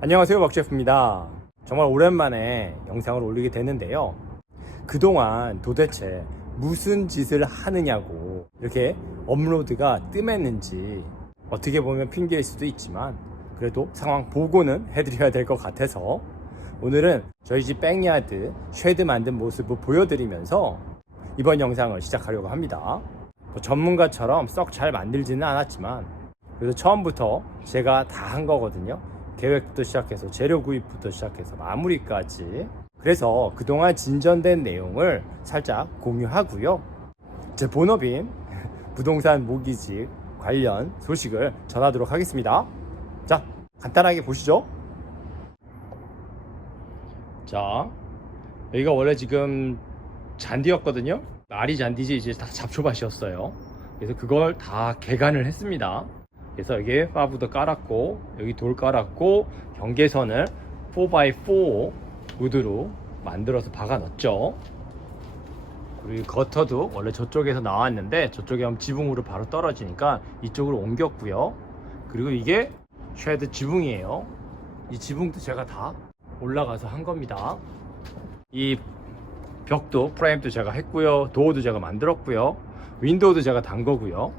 안녕하세요, 박셰프입니다. 정말 오랜만에 영상을 올리게 됐는데요. 그동안 도대체 무슨 짓을 하느냐고 이렇게 업로드가 뜸했는지 어떻게 보면 핑계일 수도 있지만 그래도 상황 보고는 해드려야 될 것 같아서 오늘은 저희 집 백야드 쉐드 만든 모습을 보여드리면서 이번 영상을 시작하려고 합니다. 전문가처럼 썩 잘 만들지는 않았지만 그래도 처음부터 제가 다 한 거거든요. 계획부터 시작해서 재료 구입부터 시작해서 마무리까지. 그래서 그동안 진전된 내용을 살짝 공유하고요. 제 본업인 부동산 모기지 관련 소식을 전하도록 하겠습니다. 자, 간단하게 보시죠. 자, 여기가 원래 지금 잔디였거든요. 알이 잔디지 이제 다 잡초밭이었어요. 그래서 그걸 다 개간을 했습니다. 그래서 여기에 파브도 깔았고 여기 돌 깔았고 경계선을 4x4 우드로 만들어서 박아 넣었죠. 그리고 거터도 원래 저쪽에서 나왔는데 저쪽에 하면 지붕으로 바로 떨어지니까 이쪽으로 옮겼고요. 그리고 이게 쉐드 지붕이에요. 이 지붕도 제가 다 올라가서 한 겁니다. 이 벽도 프레임도 제가 했고요. 도어도 제가 만들었고요. 윈도우도 제가 단 거고요.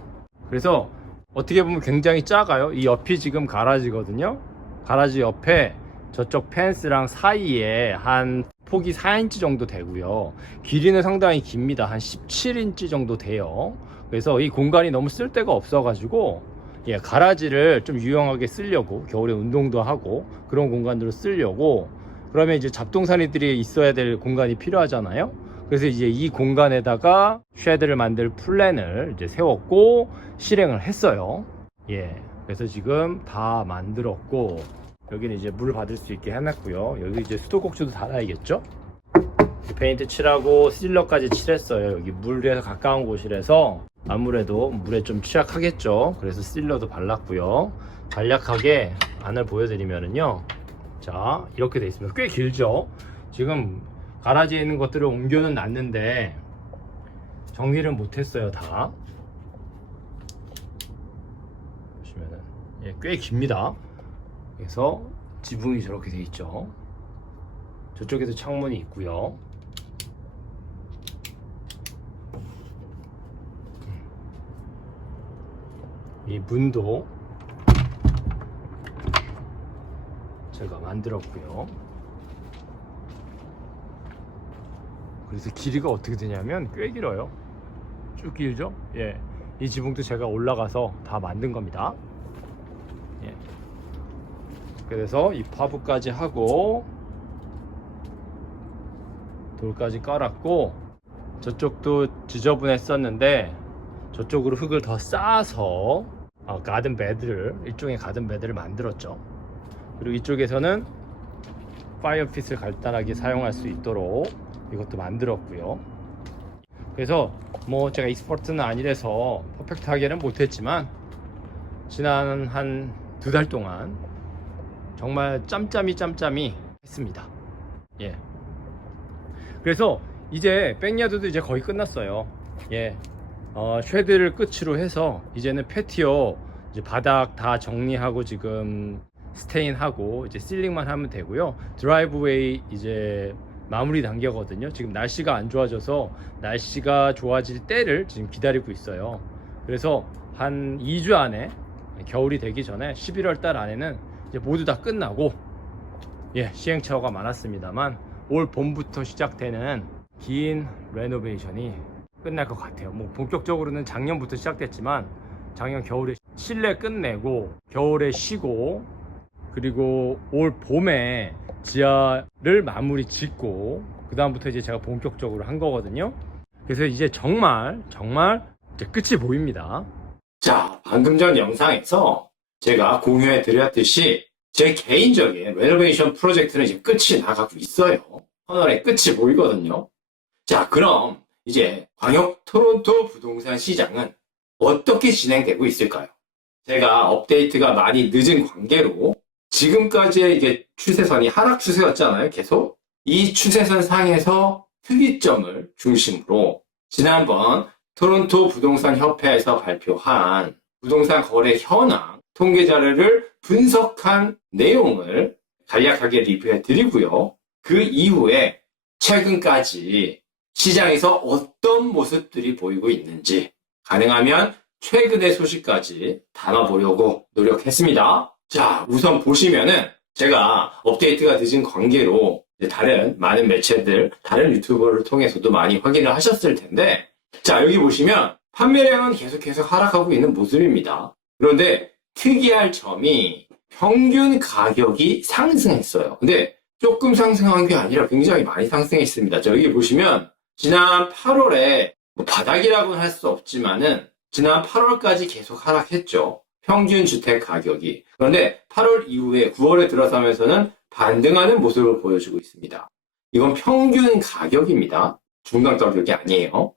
그래서 어떻게 보면 굉장히 작아요. 이 옆이 지금 가라지거든요. 가라지 옆에 저쪽 펜스랑 사이에 한 폭이 4인치 정도 되고요. 길이는 상당히 깁니다. 한 17인치 정도 돼요. 그래서 이 공간이 너무 쓸 데가 없어 가지고 가라지를 좀 유용하게 쓰려고, 겨울에 운동도 하고 그런 공간으로 쓰려고, 그러면 이제 잡동사니들이 있어야 될 공간이 필요하잖아요. 그래서 이제 이 공간에다가 쉐드를 만들 플랜을 이제 세웠고 실행을 했어요. 그래서 지금 다 만들었고 여기는 이제 물 받을 수 있게 해놨고요. 여기 이제 수도꼭지도 달아야겠죠. 페인트 칠하고 실러까지 칠했어요. 여기 물에서 가까운 곳이라서 아무래도 물에 좀 취약하겠죠. 그래서 실러도 발랐고요. 간략하게 안을 보여드리면은요, 자, 이렇게 돼 있습니다. 꽤 길죠. 지금 가라지에 있는 것들을 옮겨는 놨는데 정리를 못했어요. 다 보시면은 꽤 깁니다. 그래서 지붕이 저렇게 돼 있죠. 저쪽에도 창문이 있고요. 이 문도 제가 만들었고요. 그래서 길이가 어떻게 되냐면 꽤 길어요. 쭉 길죠? 이 지붕도 제가 올라가서 다 만든 겁니다. 그래서 이 파브까지 하고 돌까지 깔았고, 저쪽도 지저분했었는데 저쪽으로 흙을 더 쌓아서 가든 베드를, 일종의 가든 베드를 만들었죠. 그리고 이쪽에서는 파이어핏을 간단하게 사용할 수 있도록 이것도 만들었고요. 그래서 뭐 제가 익스퍼트는 아니라서 퍼펙트하게는 못했지만 지난 한 2달 동안 정말 짬짬이 했습니다. 그래서 이제 백야드도 이제 거의 끝났어요. 쉐드를 끝으로 해서 이제는 패티오 이제 바닥 다 정리하고 지금 스테인하고 이제 실링만 하면 되고요. 드라이브웨이 이제 마무리 단계거든요. 지금 날씨가 안 좋아져서 날씨가 좋아질 때를 지금 기다리고 있어요. 그래서 한 2주 안에, 겨울이 되기 전에 11월 달 안에는 이제 모두 다 끝나고, 시행착오가 많았습니다만 올 봄부터 시작되는 긴 레노베이션이 끝날 것 같아요. 뭐 본격적으로는 작년부터 시작됐지만 작년 겨울에 실내 끝내고 겨울에 쉬고, 그리고 올 봄에 지하를 마무리 짓고 그 다음부터 이제 제가 본격적으로 한 거거든요. 그래서 이제 정말 이제 끝이 보입니다. 자, 방금 전 영상에서 제가 공유해 드렸듯이 제 개인적인 레노베이션 프로젝트는 지금 끝이 나가고 있어요. 터널의 끝이 보이거든요. 자, 그럼 이제 광역 토론토 부동산 시장은 어떻게 진행되고 있을까요? 제가 업데이트가 많이 늦은 관계로 지금까지의 이게 추세선이 하락 추세였잖아요. 계속 이 추세선 상에서 특이점을 중심으로 지난번 토론토 부동산 협회에서 발표한 부동산 거래 현황 통계 자료를 분석한 내용을 간략하게 리뷰해 드리고요. 그 이후에 최근까지 시장에서 어떤 모습들이 보이고 있는지 가능하면 최근의 소식까지 담아보려고 노력했습니다. 자, 우선 보시면은 제가 업데이트가 늦은 관계로 다른 많은 매체들, 다른 유튜버를 통해서도 많이 확인을 하셨을 텐데, 자, 여기 보시면 판매량은 계속해서 하락하고 있는 모습입니다. 그런데 특이할 점이 평균 가격이 상승했어요. 근데 조금 상승한 게 아니라 굉장히 많이 상승했습니다. 자, 여기 보시면 지난 8월에 바닥이라고는 할 수 없지만은 지난 8월까지 계속 하락했죠. 평균 주택 가격이. 그런데 8월 이후에 9월에 들어서면서는 반등하는 모습을 보여주고 있습니다. 이건 평균 가격입니다. 중간 가격이 아니에요.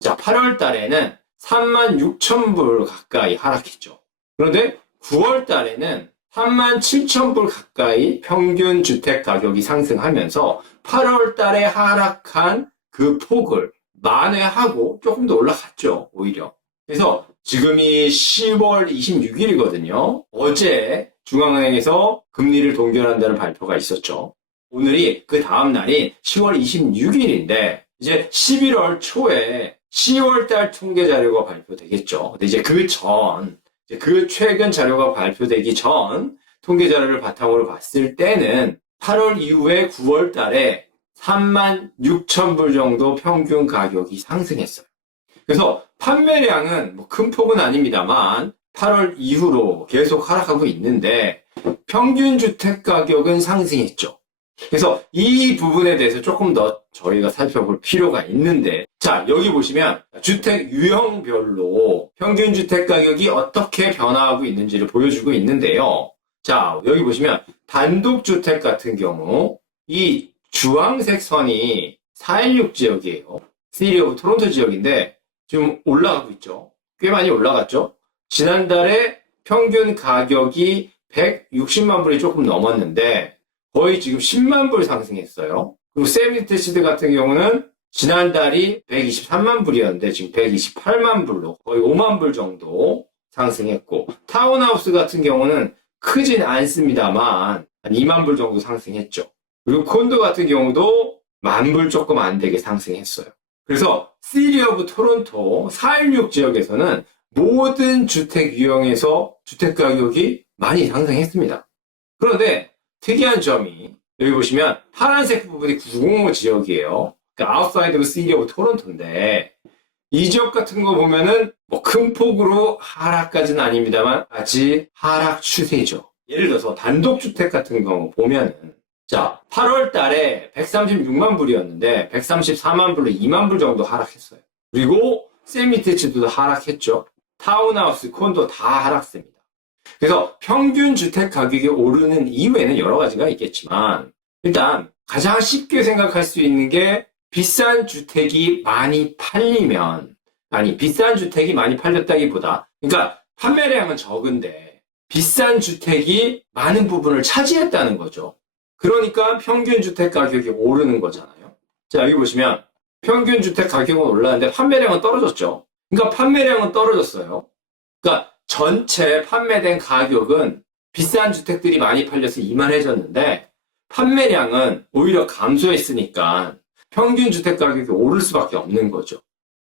자, 8월 달에는 36,000불 가까이 하락했죠. 그런데 9월 달에는 37,000불 가까이 평균 주택 가격이 상승하면서 8월 달에 하락한 그 폭을 만회하고 조금 더 올라갔죠, 오히려. 그래서 지금이 10월 26일이거든요. 어제 중앙은행에서 금리를 동결한다는 발표가 있었죠. 오늘이 그 다음 날인 10월 26일인데 이제 11월 초에 10월 달 통계 자료가 발표되겠죠. 근데 이제 그 최근 자료가 발표되기 전 통계 자료를 바탕으로 봤을 때는 8월 이후에 9월 달에 36,000불 정도 평균 가격이 상승했어요. 그래서 판매량은 큰 폭은 아닙니다만 8월 이후로 계속 하락하고 있는데 평균 주택 가격은 상승했죠. 그래서 이 부분에 대해서 조금 더 저희가 살펴볼 필요가 있는데, 자, 여기 보시면 주택 유형별로 평균 주택 가격이 어떻게 변화하고 있는지를 보여주고 있는데요. 자, 여기 보시면 단독주택 같은 경우 이 주황색 선이 416 지역이에요. 시티 오브 토론토 지역인데 지금 올라가고 있죠. 꽤 많이 올라갔죠. 지난달에 평균 가격이 160만 불이 조금 넘었는데 거의 지금 10만 불 상승했어요. 그리고 세미디테시드 같은 경우는 지난달이 123만 불이었는데 지금 128만 불로 거의 5만 불 정도 상승했고, 타운하우스 같은 경우는 크진 않습니다만 한 2만 불 정도 상승했죠. 그리고 콘도 같은 경우도 10,000불 조금 안 되게 상승했어요. 그래서 시티 오브 토론토 416 지역에서는 모든 주택 유형에서 주택 가격이 많이 상승했습니다. 그런데 특이한 점이 여기 보시면 파란색 부분이 905 지역이에요. 그러니까 아웃사이드 오브 시티 오브 토론토인데 이 지역 같은 거 보면은 큰 폭으로 하락까지는 아닙니다만 아직 하락 추세죠. 예를 들어서 단독주택 같은 경우 보면은 자, 8월 달에 136만 불이었는데 134만 불로 2만 불 정도 하락했어요. 그리고 세미테치도 하락했죠. 타운하우스, 콘도 다 하락세입니다. 그래서 평균 주택 가격이 오르는 이유에는 여러 가지가 있겠지만 일단 가장 쉽게 생각할 수 있는 게 비싼 주택이 많이 팔리면, 아니 비싼 주택이 많이 팔렸다기보다, 그러니까 판매량은 적은데 비싼 주택이 많은 부분을 차지했다는 거죠. 그러니까 평균 주택 가격이 오르는 거잖아요. 자, 여기 보시면 평균 주택 가격은 올랐는데 판매량은 떨어졌죠. 그러니까 판매량은 떨어졌어요. 그러니까 전체 판매된 가격은 비싼 주택들이 많이 팔려서 이만해졌는데 판매량은 오히려 감소했으니까 평균 주택 가격이 오를 수밖에 없는 거죠.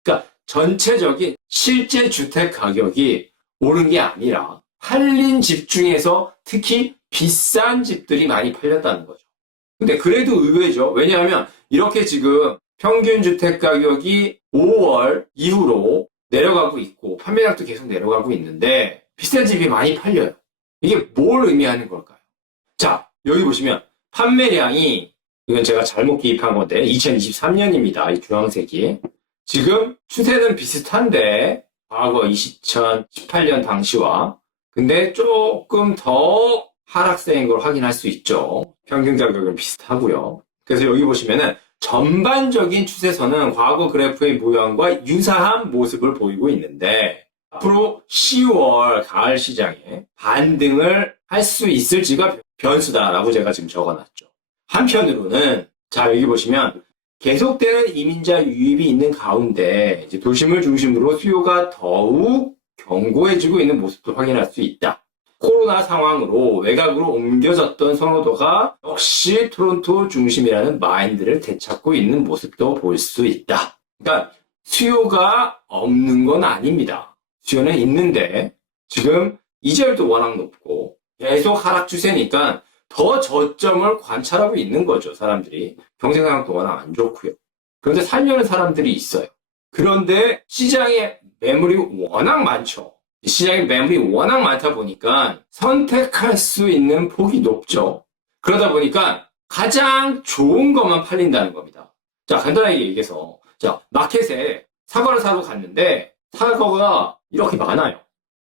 그러니까 전체적인 실제 주택 가격이 오른 게 아니라 팔린 집 중에서 특히 비싼 집들이 많이 팔렸다는 거죠. 근데 그래도 의외죠. 왜냐하면 이렇게 지금 평균 주택 가격이 5월 이후로 내려가고 있고 판매량도 계속 내려가고 있는데 비싼 집이 많이 팔려요. 이게 뭘 의미하는 걸까요? 자, 여기 보시면 판매량이, 이건 제가 잘못 기입한 건데 2023년입니다. 이 주황색이. 지금 추세는 비슷한데 과거 2018년 당시와, 근데 조금 더 하락세인 걸 확인할 수 있죠. 평균 가격은 비슷하고요. 그래서 여기 보시면은 전반적인 추세선은 과거 그래프의 모양과 유사한 모습을 보이고 있는데 앞으로 10월 가을 시장에 반등을 할 수 있을지가 변수다라고 제가 지금 적어놨죠. 한편으로는 자, 여기 보시면 계속되는 이민자 유입이 있는 가운데 이제 도심을 중심으로 수요가 더욱 견고해지고 있는 모습도 확인할 수 있다. 코로나 상황으로 외곽으로 옮겨졌던 선호도가 역시 토론토 중심이라는 마인드를 되찾고 있는 모습도 볼 수 있다. 그러니까 수요가 없는 건 아닙니다. 수요는 있는데 지금 이자율도 워낙 높고 계속 하락 추세니까 더 저점을 관찰하고 있는 거죠. 사람들이. 경제 상황도 워낙 안 좋고요. 그런데 살려는 사람들이 있어요. 그런데 시장에 매물이 워낙 많죠. 시장에 매물이 워낙 많다 보니까 선택할 수 있는 폭이 높죠. 그러다 보니까 가장 좋은 것만 팔린다는 겁니다. 자, 간단하게 얘기해서 자, 마켓에 사과를 사러 갔는데 사과가 이렇게 많아요.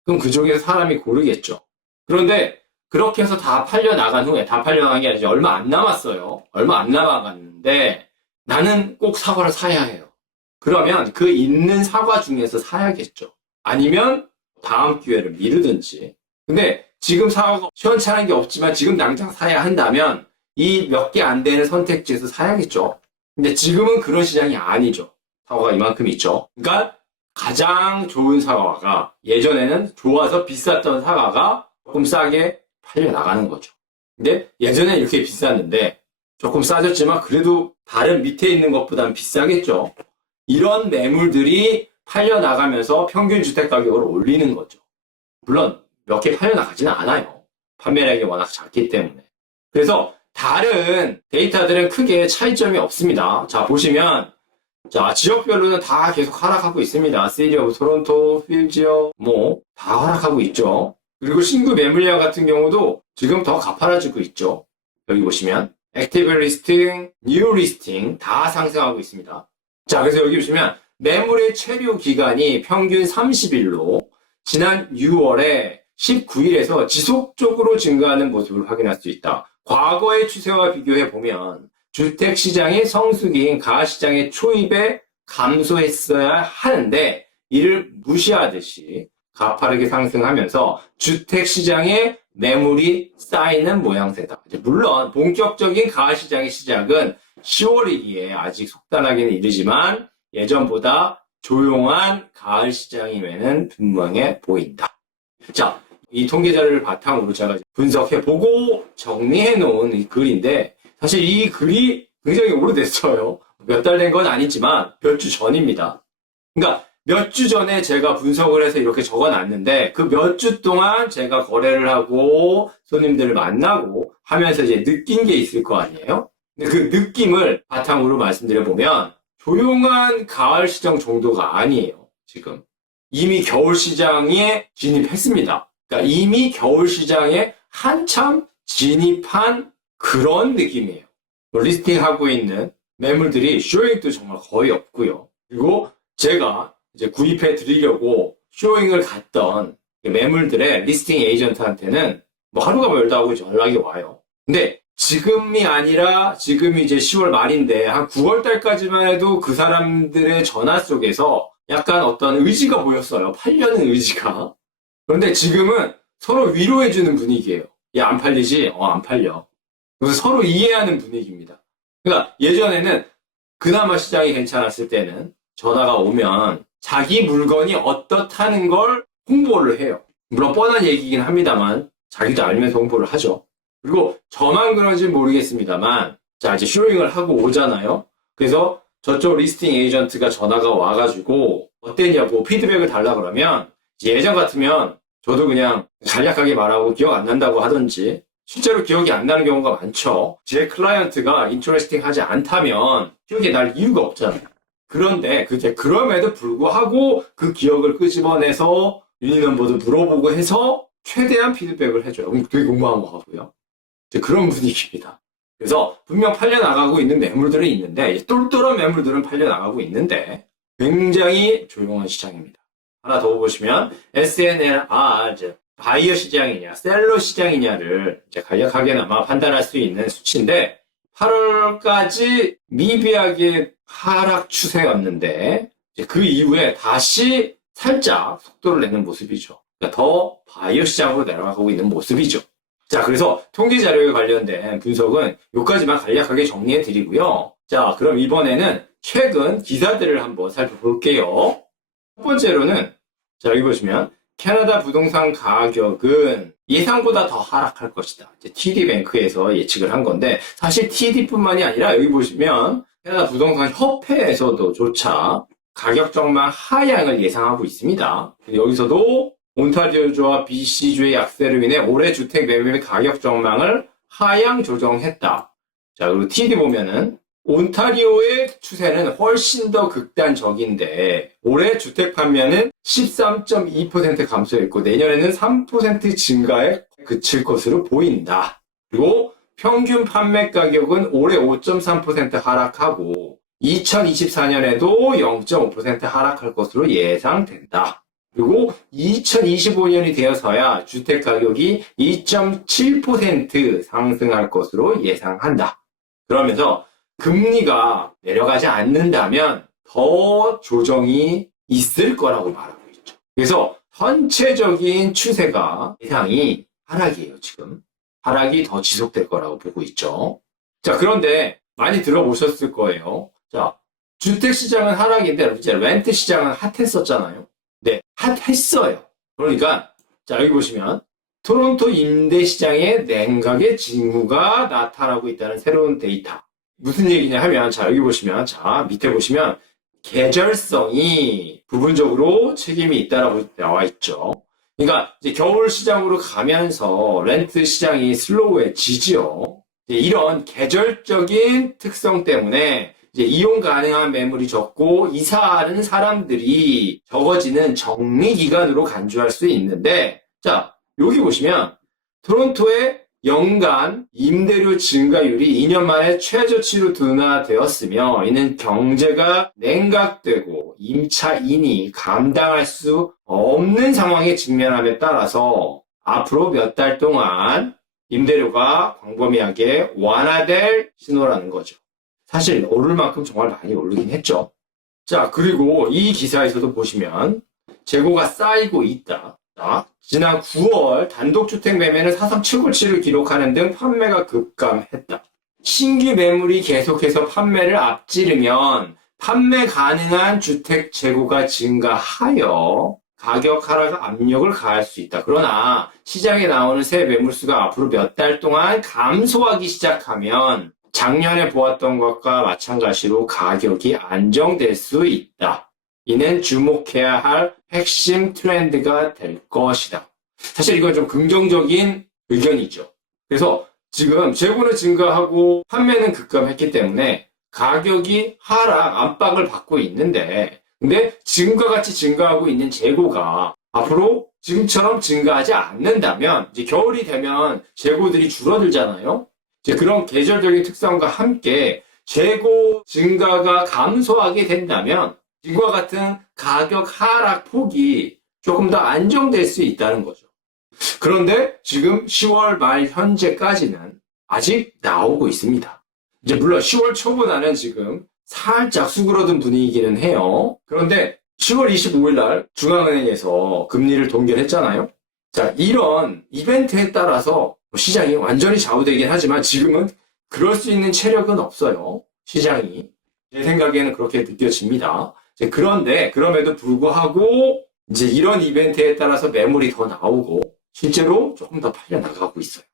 그럼 그중에서 사람이 고르겠죠. 그런데 그렇게 해서 다 팔려나간 후에, 다 팔려나간 게 아니라 얼마 안 남았어요. 얼마 안 남아갔는데 나는 꼭 사과를 사야 해요. 그러면 그 있는 사과 중에서 사야겠죠. 아니면 다음 기회를 미루든지. 근데 지금 사과가 시원찮은 게 없지만 지금 당장 사야 한다면 이 몇 개 안 되는 선택지에서 사야겠죠. 근데 지금은 그런 시장이 아니죠. 사과가 이만큼 있죠. 그러니까 가장 좋은 사과가 예전에는 좋아서 비쌌던 사과가 조금 싸게 팔려나가는 거죠. 근데 예전에 이렇게 비쌌는데 조금 싸졌지만 그래도 다른 밑에 있는 것보다는 비싸겠죠. 이런 매물들이 팔려나가면서 평균 주택가격을 올리는 거죠. 물론 몇 개 팔려나가지는 않아요. 판매량이 워낙 작기 때문에. 그래서 다른 데이터들은 크게 차이점이 없습니다. 자, 보시면 자, 지역별로는 다 계속 하락하고 있습니다. 시티 오브 토론토, 필지어 다 하락하고 있죠. 그리고 신규 매물량 같은 경우도 지금 더 가파라지고 있죠. 여기 보시면 액티브 리스팅, 뉴 리스팅 다 상승하고 있습니다. 자, 그래서 여기 보시면 매물의 체류 기간이 평균 30일로 지난 6월에 19일에서 지속적으로 증가하는 모습을 확인할 수 있다. 과거의 추세와 비교해 보면 주택시장의 성수기인 가시장의 초입에 감소했어야 하는데 이를 무시하듯이 가파르게 상승하면서 주택시장의 매물이 쌓이는 모양새다. 물론 본격적인 가시장의 시작은 10월이기에 아직 속단하기는 이르지만 예전보다 조용한 가을 시장임에는 분명해 보인다. 자, 이 통계 자료를 바탕으로 제가 분석해보고 정리해놓은 이 글인데 사실 이 글이 굉장히 오래됐어요. 몇 달 된 건 아니지만 몇 주 전입니다. 그러니까 몇 주 전에 제가 분석을 해서 이렇게 적어놨는데 그 몇 주 동안 제가 거래를 하고 손님들을 만나고 하면서 이제 느낀 게 있을 거 아니에요? 근데 그 느낌을 바탕으로 말씀드려보면 조용한 가을 시장 정도가 아니에요. 지금 이미 겨울 시장에 진입했습니다. 그러니까 이미 겨울 시장에 한참 진입한 그런 느낌이에요. 리스팅하고 있는 매물들이 쇼잉도 정말 거의 없고요. 그리고 제가 이제 구입해 드리려고 쇼잉을 갔던 매물들의 리스팅 에이전트한테는 하루가 멀다 하고 연락이 와요. 근데 지금이 아니라 지금이 이제 10월 말인데 한 9월 달까지만 해도 그 사람들의 전화 속에서 약간 어떤 의지가 보였어요. 팔려는 의지가. 그런데 지금은 서로 위로해주는 분위기예요. 야, 안 팔리지? 안 팔려. 그래서 서로 이해하는 분위기입니다. 그러니까 예전에는 그나마 시장이 괜찮았을 때는 전화가 오면 자기 물건이 어떻다는 걸 홍보를 해요. 물론 뻔한 얘기긴 합니다만 자기도 알면서 홍보를 하죠. 그리고 저만 그런지 모르겠습니다만 자, 이제 쇼잉을 하고 오잖아요. 그래서 저쪽 리스팅 에이전트가 전화가 와가지고 어땠냐고 피드백을 달라 그러면 예전 같으면 저도 그냥 간략하게 말하고 기억 안 난다고 하든지 실제로 기억이 안 나는 경우가 많죠. 제 클라이언트가 인터레스팅 하지 않다면 기억이 날 이유가 없잖아요. 그런데 그럼에도 불구하고 그 기억을 끄집어내서 유니 넘버도 물어보고 해서 최대한 피드백을 해줘요. 되게 고마워하고요. 그런 분위기입니다. 그래서 분명 팔려나가고 있는 매물들은 있는데 똘똘한 매물들은 팔려나가고 있는데 굉장히 조용한 시장입니다. 하나 더 보시면 SNLR, 바이어 시장이냐 셀러 시장이냐를 이제 간략하게나마 판단할 수 있는 수치인데 8월까지 미비하게 하락 추세였는데 그 이후에 다시 살짝 속도를 내는 모습이죠. 그러니까 더 바이어 시장으로 내려가고 있는 모습이죠. 자, 그래서 통계 자료에 관련된 분석은 여기까지만 간략하게 정리해 드리고요. 자, 그럼 이번에는 최근 기사들을 한번 살펴볼게요. 첫 번째로는 자, 여기 보시면 캐나다 부동산 가격은 예상보다 더 하락할 것이다. TD뱅크에서 예측을 한 건데, 사실 TD뿐만이 아니라 여기 보시면 캐나다 부동산 협회에서도 조차 가격 전망 하향을 예상하고 있습니다. 여기서도 온타리오주와 BC주의 약세로 인해 올해 주택 매매 가격 전망을 하향 조정했다. 자, 그리고 TD 보면은 온타리오의 추세는 훨씬 더 극단적인데 올해 주택 판매는 13.2% 감소했고 내년에는 3% 증가에 그칠 것으로 보인다. 그리고 평균 판매 가격은 올해 5.3% 하락하고 2024년에도 0.5% 하락할 것으로 예상된다. 그리고 2025년이 되어서야 주택 가격이 2.7% 상승할 것으로 예상한다. 그러면서 금리가 내려가지 않는다면 더 조정이 있을 거라고 말하고 있죠. 그래서 전체적인 추세가 예상이 하락이에요, 지금. 하락이 더 지속될 거라고 보고 있죠. 자, 그런데 많이 들어보셨을 거예요. 자, 주택시장은 하락인데 이제 렌트 시장은 핫했었잖아요. 네, 핫했어요. 그러니까 자, 여기 보시면 토론토 임대시장에 냉각의 징후가 나타나고 있다는 새로운 데이터. 무슨 얘기냐 하면, 자, 여기 보시면, 자, 밑에 보시면, 계절성이 부분적으로 책임이 있다라고 나와 있죠. 그러니까, 이제 겨울 시장으로 가면서 렌트 시장이 슬로우해지죠. 이런 계절적인 특성 때문에 이제 이용 가능한 매물이 적고 이사하는 사람들이 적어지는 정리 기간으로 간주할 수 있는데, 자, 여기 보시면, 토론토의 연간 임대료 증가율이 2년 만에 최저치로 둔화되었으며 이는 경제가 냉각되고 임차인이 감당할 수 없는 상황에 직면함에 따라서 앞으로 몇 달 동안 임대료가 광범위하게 완화될 신호라는 거죠. 사실 오를 만큼 정말 많이 오르긴 했죠. 자, 그리고 이 기사에서도 보시면 재고가 쌓이고 있다. 자, 지난 9월 단독주택 매매는 사상 최고치를 기록하는 등 판매가 급감했다. 신규 매물이 계속해서 판매를 앞지르면 판매 가능한 주택 재고가 증가하여 가격 하락 압력을 가할 수 있다. 그러나 시장에 나오는 새 매물수가 앞으로 몇 달 동안 감소하기 시작하면 작년에 보았던 것과 마찬가지로 가격이 안정될 수 있다. 이는 주목해야 할 핵심 트렌드가 될 것이다. 사실 이건 좀 긍정적인 의견이죠. 그래서 지금 재고는 증가하고 판매는 급감했기 때문에 가격이 하락, 압박을 받고 있는데, 근데 지금과 같이 증가하고 있는 재고가 앞으로 지금처럼 증가하지 않는다면 이제 겨울이 되면 재고들이 줄어들잖아요. 이제 그런 계절적인 특성과 함께 재고 증가가 감소하게 된다면 지금과 같은 가격 하락 폭이 조금 더 안정될 수 있다는 거죠. 그런데 지금 10월 말 현재까지는 아직 나오고 있습니다. 이제 물론 10월 초보다는 지금 살짝 수그러든 분위기는 해요. 그런데 10월 25일 날 중앙은행에서 금리를 동결했잖아요. 자, 이런 이벤트에 따라서 시장이 완전히 좌우되긴 하지만 지금은 그럴 수 있는 체력은 없어요. 시장이. 제 생각에는 그렇게 느껴집니다. 그런데 그럼에도 불구하고 이제 이런 이벤트에 따라서 매물이 더 나오고 실제로 조금 더 팔려나가고 있어요.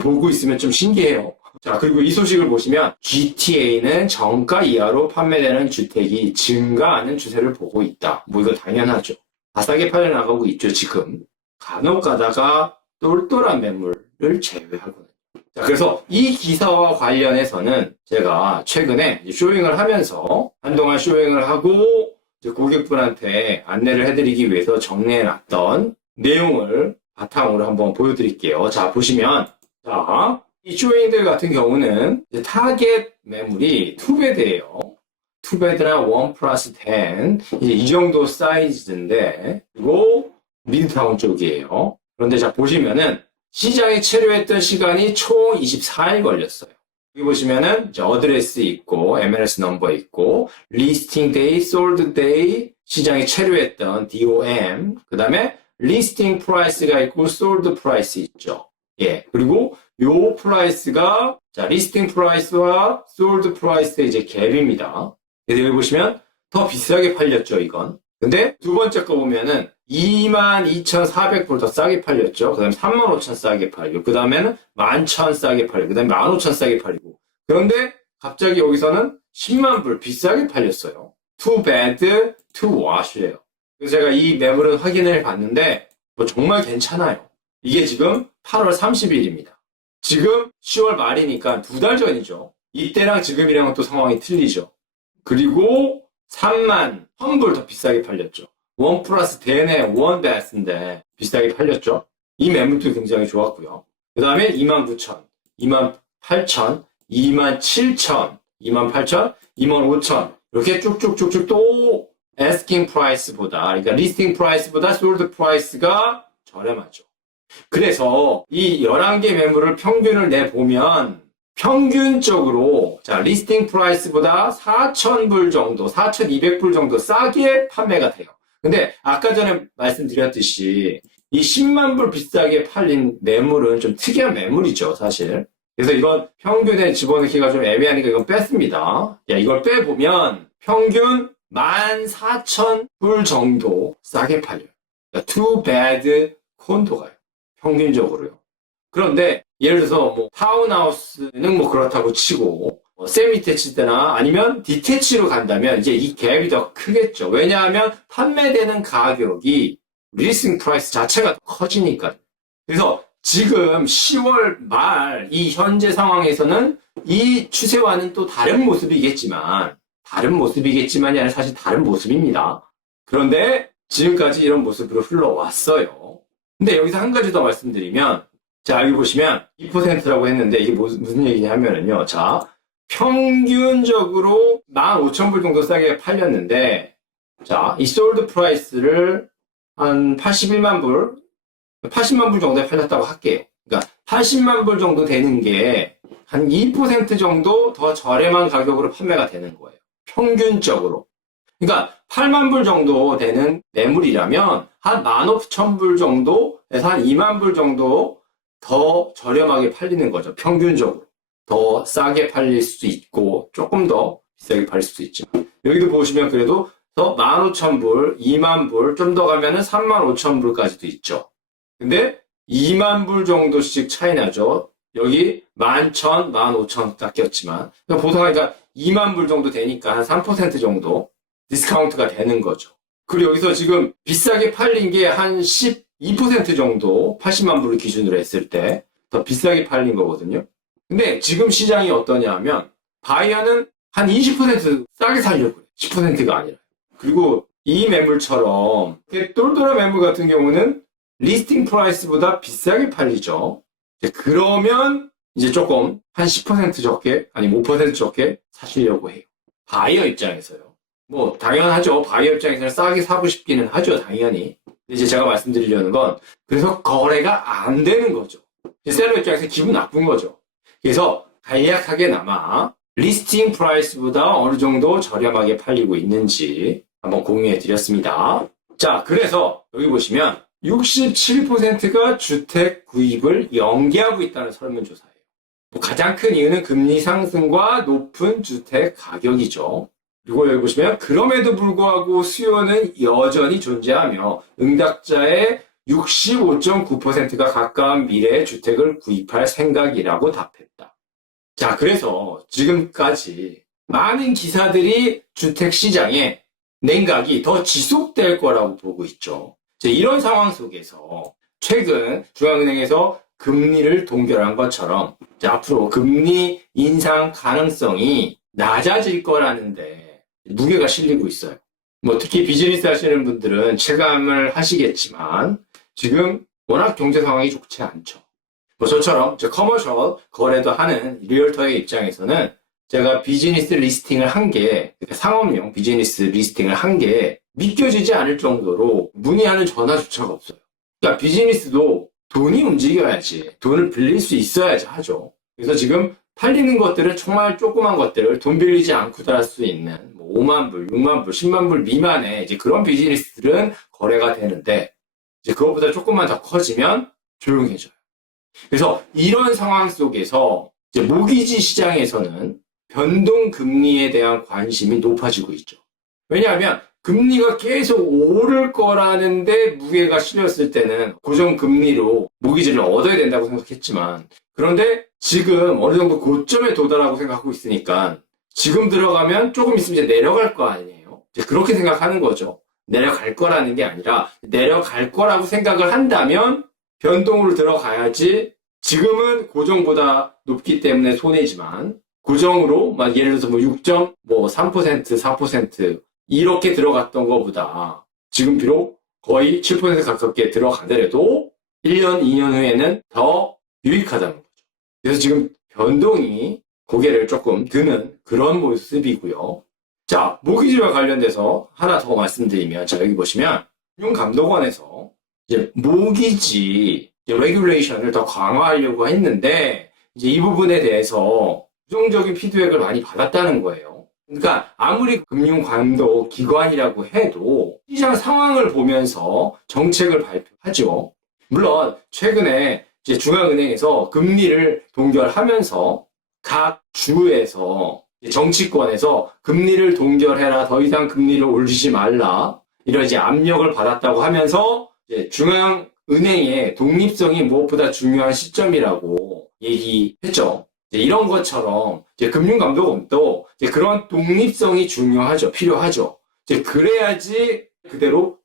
보고 있으면 좀 신기해요. 자, 그리고 이 소식을 보시면 GTA는 정가 이하로 판매되는 주택이 증가하는 추세를 보고 있다. 뭐 이거 당연하죠. 바싸게 팔려나가고 있죠, 지금. 간혹 가다가 똘똘한 매물을 제외하고는. 자, 그래서 이 기사와 관련해서는 제가 최근에 쇼잉을 하면서 한동안 쇼잉을 하고 고객분한테 안내를 해드리기 위해서 정리해놨던 내용을 바탕으로 한번 보여드릴게요. 자, 보시면, 자, 이 쇼잉들 같은 경우는 타겟 매물이 2배드예요. 2배드나 1 플러스 10. 이제 이 정도 사이즈인데, 그리고 미드타운 쪽이에요. 그런데 자, 보시면은 시장에 체류했던 시간이 총 24일 걸렸어요. 여기 보시면은 이제 어드레스 있고, MLS 넘버 있고, 리스팅 데이, 솔드 데이, 시장에 체류했던 DOM, 그 다음에 리스팅 프라이스가 있고, 솔드 프라이스 있죠. 예. 그리고 요 프라이스가, 자, 리스팅 프라이스와 솔드 프라이스의 이제 갭입니다. 그래서 여기 보시면 더 비싸게 팔렸죠, 이건. 근데 두 번째 거 보면은 22,400불 더 싸게 팔렸죠. 그 다음에 35,000 싸게 팔리고, 그 다음에는 11,000 싸게 팔리고, 그 다음에 15,000 싸게 팔리고. 그런데 갑자기 여기서는 10만 불 비싸게 팔렸어요. Too bad, to wash예요. 그래서 제가 이 매물은 확인을 봤는데 뭐 정말 괜찮아요. 이게 지금 8월 30일입니다. 지금 10월 말이니까 2달 전이죠. 이때랑 지금이랑은 또 상황이 틀리죠. 그리고 3만 1000불 더 비싸게 팔렸죠. 원 플러스 대내 원 베스인데 비싸게 팔렸죠. 이 매물도 굉장히 좋았고요. 그 다음에 29,000, 28,000, 27,000, 28,000, 25,000 이렇게 쭉쭉쭉쭉 또 asking price보다, 그러니까 listing price보다 sold price가 저렴하죠. 그래서 이 11개 매물을 평균을 내보면 평균적으로 자 리스팅 프라이스보다 4,000불 정도, 4,200불 정도 싸게 판매가 돼요. 근데 아까 전에 말씀드렸듯이 이 10만 불 비싸게 팔린 매물은 좀 특이한 매물이죠, 사실. 그래서 이건 평균에 집어넣기가 좀 애매하니까 이건 뺐습니다. 야, 이걸 빼보면 평균 14,000불 정도 싸게 팔려요. 그러니까 two bed 콘도가요. 평균적으로요. 그런데 예를 들어서 뭐 타운하우스는 뭐 그렇다고 치고 세미테치드나 아니면 디테치로 간다면 이제 이 갭이 더 크겠죠. 왜냐하면 판매되는 가격이 리스팅 프라이스 자체가 더 커지니까. 그래서 지금 10월 말 이 현재 상황에서는 이 추세와는 또 다른 모습이겠지만이 아니라 사실 다른 모습입니다. 그런데 지금까지 이런 모습으로 흘러왔어요. 근데 여기서 한 가지 더 말씀드리면, 자, 여기 보시면 2%라고 했는데 이게 무슨 얘기냐 하면은요. 자, 평균적으로 15,000불 정도 싸게 팔렸는데, 자, 이 솔드 프라이스를 한 81만 불, 80만 불 정도에 팔렸다고 할게요. 그러니까 80만 불 정도 되는 게 한 2% 정도 더 저렴한 가격으로 판매가 되는 거예요. 평균적으로. 그러니까 8만 불 정도 되는 매물이라면 한 15,000불 정도에서 한 2만 불 정도 더 저렴하게 팔리는 거죠. 평균적으로. 더 싸게 팔릴 수도 있고 조금 더 비싸게 팔릴 수도 있지만 여기도 보시면 그래도 더 15,000불, 2만 불, 좀 더 가면은 35,000불까지도 있죠. 근데 2만 불 정도씩 차이 나죠. 여기 11,000, 15,000 깎였지만 보통 하니까 2만 불 정도 되니까 한 3% 정도 디스카운트가 되는 거죠. 그리고 여기서 지금 비싸게 팔린 게 한 12% 정도 80만 불을 기준으로 했을 때 더 비싸게 팔린 거거든요. 근데 지금 시장이 어떠냐 하면 바이어는 한 20% 싸게 살려고 해요. 10%가 아니라. 그리고 이 매물처럼 똘똘한 매물 같은 경우는 리스팅 프라이스보다 비싸게 팔리죠. 그러면 이제 조금 한 10% 적게 아니면 5% 적게 사시려고 해요. 바이어 입장에서요. 뭐 당연하죠. 바이어 입장에서는 싸게 사고 싶기는 하죠. 당연히. 이제 제가 말씀드리려는 건 그래서 거래가 안 되는 거죠. 셀러 입장에서 기분 나쁜 거죠. 그래서 간략하게나마 리스팅 프라이스보다 어느 정도 저렴하게 팔리고 있는지 한번 공유해 드렸습니다. 자, 그래서 여기 보시면 67%가 주택 구입을 연기하고 있다는 설문조사예요. 가장 큰 이유는 금리 상승과 높은 주택 가격이죠. 그리고 여기 보시면 그럼에도 불구하고 수요는 여전히 존재하며 응답자의 65.9%가 가까운 미래에 주택을 구입할 생각이라고 답했다. 자, 그래서 지금까지 많은 기사들이 주택 시장에 냉각이 더 지속될 거라고 보고 있죠. 이런 상황 속에서 최근 중앙은행에서 금리를 동결한 것처럼 앞으로 금리 인상 가능성이 낮아질 거라는데 무게가 실리고 있어요. 뭐 특히 비즈니스 하시는 분들은 체감을 하시겠지만 지금 워낙 경제 상황이 좋지 않죠. 뭐 저처럼 커머셜 거래도 하는 리얼터의 입장에서는 제가 비즈니스 리스팅을 한 게, 상업용 비즈니스 리스팅을 한 게 믿겨지지 않을 정도로 문의하는 전화조차가 없어요. 그러니까 비즈니스도 돈이 움직여야지, 돈을 빌릴 수 있어야지 하죠. 그래서 지금 팔리는 것들은 정말 조그만 것들을 돈 빌리지 않고 할 수 있는 5만 불, 6만 불, 10만 불 미만의 이제 그런 비즈니스들은 거래가 되는데 이제 그것보다 조금만 더 커지면 조용해져요. 그래서 이런 상황 속에서 이제 모기지 시장에서는 변동 금리에 대한 관심이 높아지고 있죠. 왜냐하면 금리가 계속 오를 거라는데 무게가 실렸을 때는 고정금리로 모기지를 얻어야 된다고 생각했지만, 그런데 지금 어느 정도 고점에 도달하고 생각하고 있으니까 지금 들어가면 조금 있으면 이제 내려갈 거 아니에요. 이제 그렇게 생각하는 거죠. 내려갈 거라는 게 아니라 내려갈 거라고 생각을 한다면 변동으로 들어가야지. 지금은 고정보다 높기 때문에 손해지만 고정으로 막 예를 들어서 뭐 6.3% 4% 이렇게 들어갔던 것보다 지금 비록 거의 7% 가깝게 들어가더라도 1년 2년 후에는 더 유익하다는 거죠. 그래서 지금 변동이 고개를 조금 드는 그런 모습이고요. 자, 모기지와 관련돼서 하나 더 말씀드리면, 자, 여기 보시면, 금융감독원에서 이제 모기지 레귤레이션을 더 강화하려고 했는데, 이제 이 부분에 대해서 부정적인 피드백을 많이 받았다는 거예요. 그러니까 아무리 금융감독 기관이라고 해도 시장 상황을 보면서 정책을 발표하죠. 물론 최근에 이제 중앙은행에서 금리를 동결하면서 각 주에서 정치권에서 금리를 동결해라, 더 이상 금리를 올리지 말라, 이런 이제 압력을 받았다고 하면서 이제 중앙은행의 독립성이 무엇보다 중요한 시점이라고 얘기했죠. 이제 이런 것처럼 이제 금융감독원도 이제 그런 독립성이 중요하죠, 필요하죠. 이제 그래야지 그대로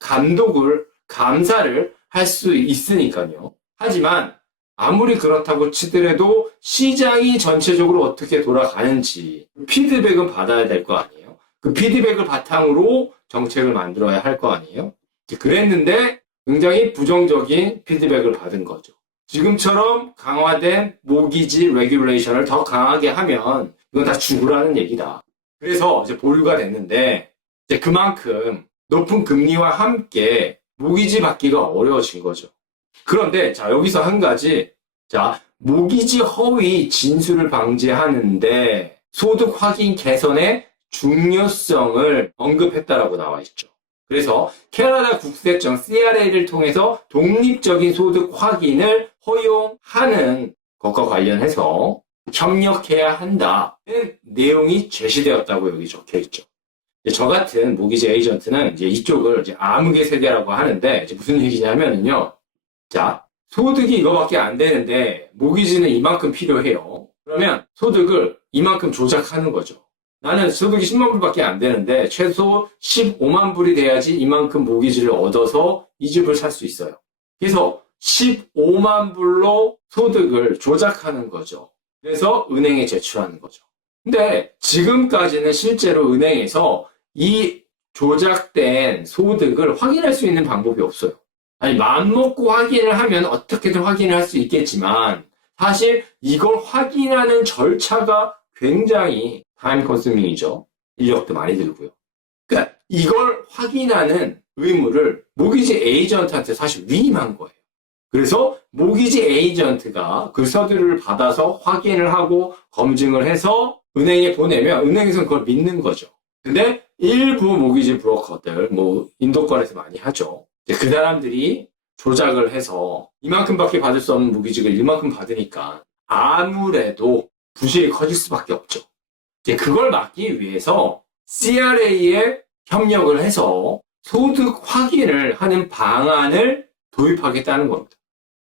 감사를 할 수 있으니까요. 하지만 아무리 그렇다고 치더라도 시장이 전체적으로 어떻게 돌아가는지 피드백은 받아야 될 거 아니에요. 그 피드백을 바탕으로 정책을 만들어야 할 거 아니에요. 그랬는데 굉장히 부정적인 피드백을 받은 거죠. 지금처럼 강화된 모기지 레귤레이션을 더 강하게 하면 이건 다 죽으라는 얘기다. 그래서 이제 보류가 됐는데 이제 그만큼 높은 금리와 함께 모기지 받기가 어려워진 거죠. 그런데 자, 여기서 한 가지, 자, 모기지 허위 진술을 방지하는데 소득 확인 개선의 중요성을 언급했다라고 나와 있죠. 그래서 캐나다 국세청 CRA를 통해서 독립적인 소득 확인을 허용하는 것과 관련해서 협력해야 한다는 내용이 제시되었다고 여기 적혀 있죠. 저 같은 모기지 에이전트는 이제 이쪽을 이제 암흑의 세대라고 하는데, 이제 무슨 얘기냐면요. 자, 소득이 이거밖에 안 되는데 모기지는 이만큼 필요해요. 그러면 소득을 이만큼 조작하는 거죠. 나는 소득이 10만 불밖에 안 되는데 최소 15만 불이 돼야지 이만큼 모기지를 얻어서 이 집을 살 수 있어요. 그래서 15만 불로 소득을 조작하는 거죠. 그래서 은행에 제출하는 거죠. 근데 지금까지는 실제로 은행에서 이 조작된 소득을 확인할 수 있는 방법이 없어요. 아니, 맘먹고 확인을 하면 어떻게든 확인을 할 수 있겠지만 사실 이걸 확인하는 절차가 굉장히 타임 컨슈밍이죠. 인력도 많이 들고요. 그러니까 이걸 확인하는 의무를 모기지 에이전트한테 사실 위임한 거예요. 그래서 모기지 에이전트가 그 서류를 받아서 확인을 하고 검증을 해서 은행에 보내면 은행에서는 그걸 믿는 거죠. 근데 일부 모기지 브로커들, 뭐 인도권에서 많이 하죠. 그 사람들이 조작을 해서 이만큼밖에 받을 수 없는 모기지를 이만큼 받으니까 아무래도 부실이 커질 수밖에 없죠. 그걸 막기 위해서 CRA에 협력을 해서 소득 확인을 하는 방안을 도입하겠다는 겁니다.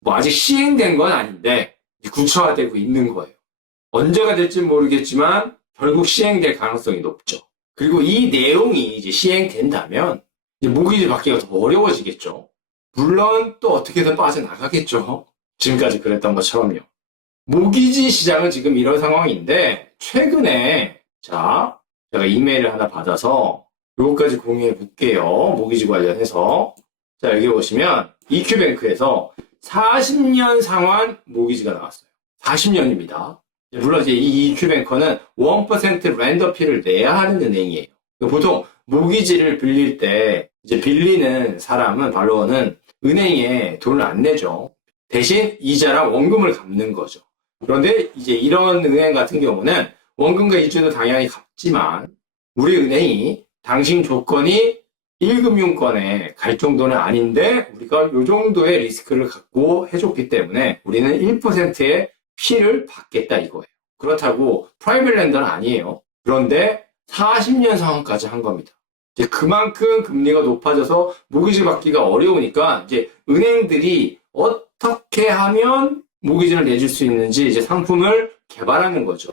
뭐 아직 시행된 건 아닌데 구체화되고 있는 거예요. 언제가 될지 모르겠지만 결국 시행될 가능성이 높죠. 그리고 이 내용이 이제 시행된다면 이제 모기지 받기가 더 어려워지겠죠. 물론 또 어떻게든 빠져나가겠죠. 지금까지 그랬던 것처럼요. 모기지 시장은 지금 이런 상황인데 최근에 자, 제가 이메일을 하나 받아서 요거까지 공유해 볼게요. 모기지 관련해서. 자, 여기 보시면 EQ뱅크에서 40년 상환 모기지가 나왔어요. 40년입니다. 물론 이제 이 EQ뱅커는 1% 랜더피를 내야 하는 은행이에요. 보통 모기지를 빌릴 때 이제 빌리는 사람은 바로는 은행에 돈을 안 내죠. 대신 이자랑 원금을 갚는 거죠. 그런데 이제 이런 은행 같은 경우는 원금과 이자도 당연히 갚지만 우리 은행이 당신 조건이 1금융권에 갈 정도는 아닌데 우리가 이 정도의 리스크를 갖고 해줬기 때문에 우리는 1%의 피를 받겠다 이거예요. 그렇다고 프라이빗 랜더는 아니에요. 그런데 40년 상환까지 한 겁니다. 이제 그만큼 금리가 높아져서 모기지 받기가 어려우니까 이제 은행들이 어떻게 하면 모기지를 내줄 수 있는지 이제 상품을 개발하는 거죠.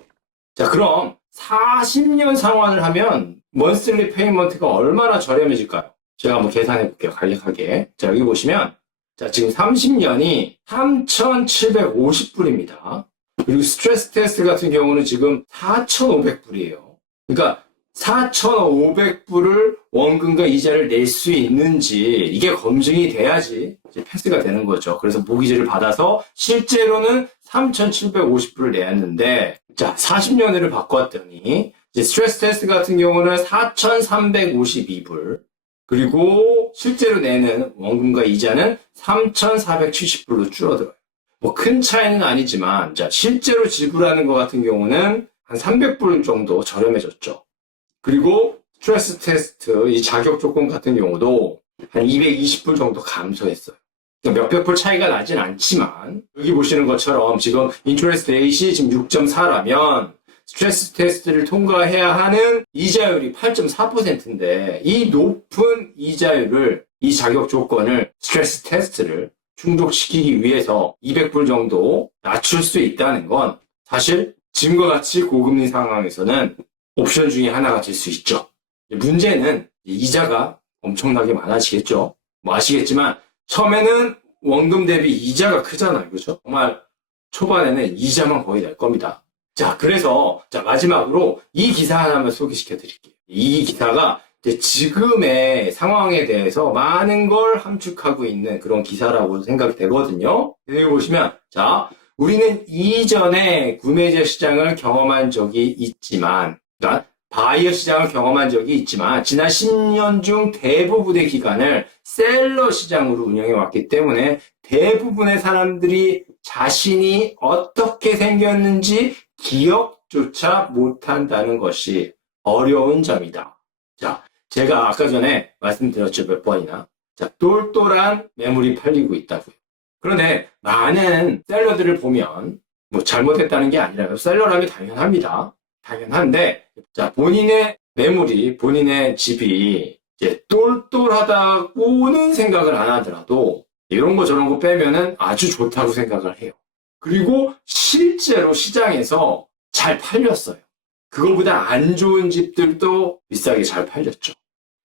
자, 그럼 40년 상환을 하면 먼슬리 페이먼트가 얼마나 저렴해질까요? 제가 한번 계산해 볼게요. 간략하게. 자, 여기 보시면 자, 지금 30년이 3,750불입니다. 그리고 스트레스 테스트 같은 경우는 지금 4,500불이에요. 그러니까 4,500불을 원금과 이자를 낼 수 있는지 이게 검증이 돼야지 이제 패스가 되는 거죠. 그래서 모기지를 받아서 실제로는 3,750불을 내었는데 자, 40년을 바꿨더니 이제 스트레스 테스트 같은 경우는 4,352불 그리고 실제로 내는 원금과 이자는 3,470불로 줄어들어요. 뭐 큰 차이는 아니지만 자, 실제로 지불하는 것 같은 경우는 한 300불 정도 저렴해졌죠. 그리고 스트레스 테스트 이 자격 조건 같은 경우도 한 220불 정도 감소했어요. 그러니까 몇백 불 차이가 나진 않지만 여기 보시는 것처럼 지금 인트레스트 레이시 지금 6.4라면 스트레스 테스트를 통과해야 하는 이자율이 8.4%인데 이 높은 이자율을 이 자격 조건을 스트레스 테스트를 충족시키기 위해서 200불 정도 낮출 수 있다는 건 사실 지금과 같이 고금리 상황에서는 옵션 중에 하나가 될 수 있죠. 문제는 이자가 엄청나게 많아지겠죠. 뭐 아시겠지만 처음에는 원금 대비 이자가 크잖아요. 그렇죠? 정말 초반에는 이자만 거의 낼 겁니다. 자, 그래서 자 마지막으로 이 기사 하나만 소개시켜 드릴게요. 이 기사가 이제 지금의 상황에 대해서 많은 걸 함축하고 있는 그런 기사라고 생각이 되거든요. 여기 보시면 자, 우리는 이전에 구매자 시장을 경험한 적이 있지만 그러니까 바이어 시장을 경험한 적이 있지만 지난 10년 중 대부분의 기간을 셀러 시장으로 운영해 왔기 때문에 대부분의 사람들이 자신이 어떻게 생겼는지 기억조차 못한다는 것이 어려운 점이다. 자, 제가 아까 전에 말씀드렸죠. 몇 번이나. 자, 똘똘한 매물이 팔리고 있다고요. 그런데 많은 셀러들을 보면 뭐 잘못했다는 게 아니라요. 셀러라면 당연합니다. 당연한데 자, 본인의 매물이 본인의 집이 이제 똘똘하다고는 생각을 안 하더라도 이런 거 저런 거 빼면은 아주 좋다고 생각을 해요. 그리고 실제로 시장에서 잘 팔렸어요. 그거보다 안 좋은 집들도 비싸게 잘 팔렸죠.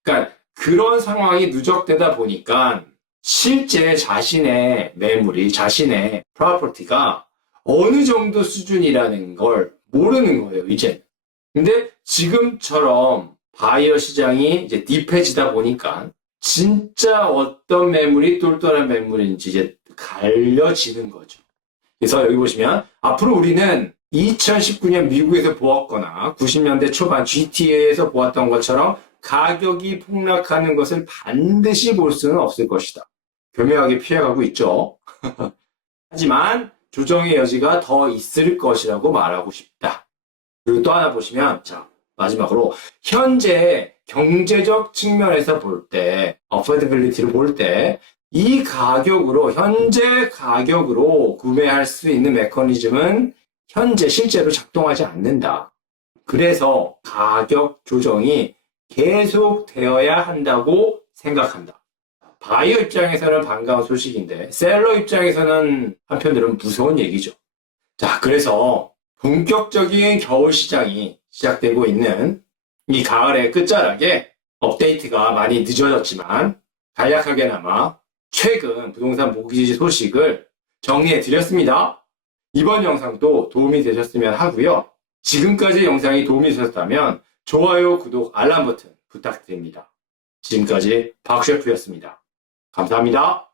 그러니까 그런 상황이 누적되다 보니까 실제 자신의 매물이 자신의 프로퍼티가 어느 정도 수준이라는 걸 모르는 거예요, 이제. 근데 지금처럼 바이어 시장이 이제 딥해지다 보니까 진짜 어떤 매물이 똘똘한 매물인지 이제 갈려지는 거죠. 그래서 여기 보시면 앞으로 우리는 2019년 미국에서 보았거나 90년대 초반 GTA에서 보았던 것처럼 가격이 폭락하는 것을 반드시 볼 수는 없을 것이다. 교묘하게 피해가고 있죠. 하지만 조정의 여지가 더 있을 것이라고 말하고 싶다. 그리고 또 하나 보시면 자 마지막으로 현재 경제적 측면에서 볼 때 affordability를 볼 때 이 가격으로 현재 가격으로 구매할 수 있는 메커니즘은 현재 실제로 작동하지 않는다. 그래서 가격 조정이 계속 되어야 한다고 생각한다. 바이어 입장에서는 반가운 소식인데 셀러 입장에서는 한편으로는 무서운 얘기죠. 자, 그래서 본격적인 겨울 시장이 시작되고 있는 이 가을의 끝자락에 업데이트가 많이 늦어졌지만 간략하게나마 최근 부동산 모기지 소식을 정리해 드렸습니다. 이번 영상도 도움이 되셨으면 하고요. 지금까지 영상이 도움이 되셨다면 좋아요, 구독, 알람 버튼 부탁드립니다. 지금까지 박 셰프였습니다. 감사합니다.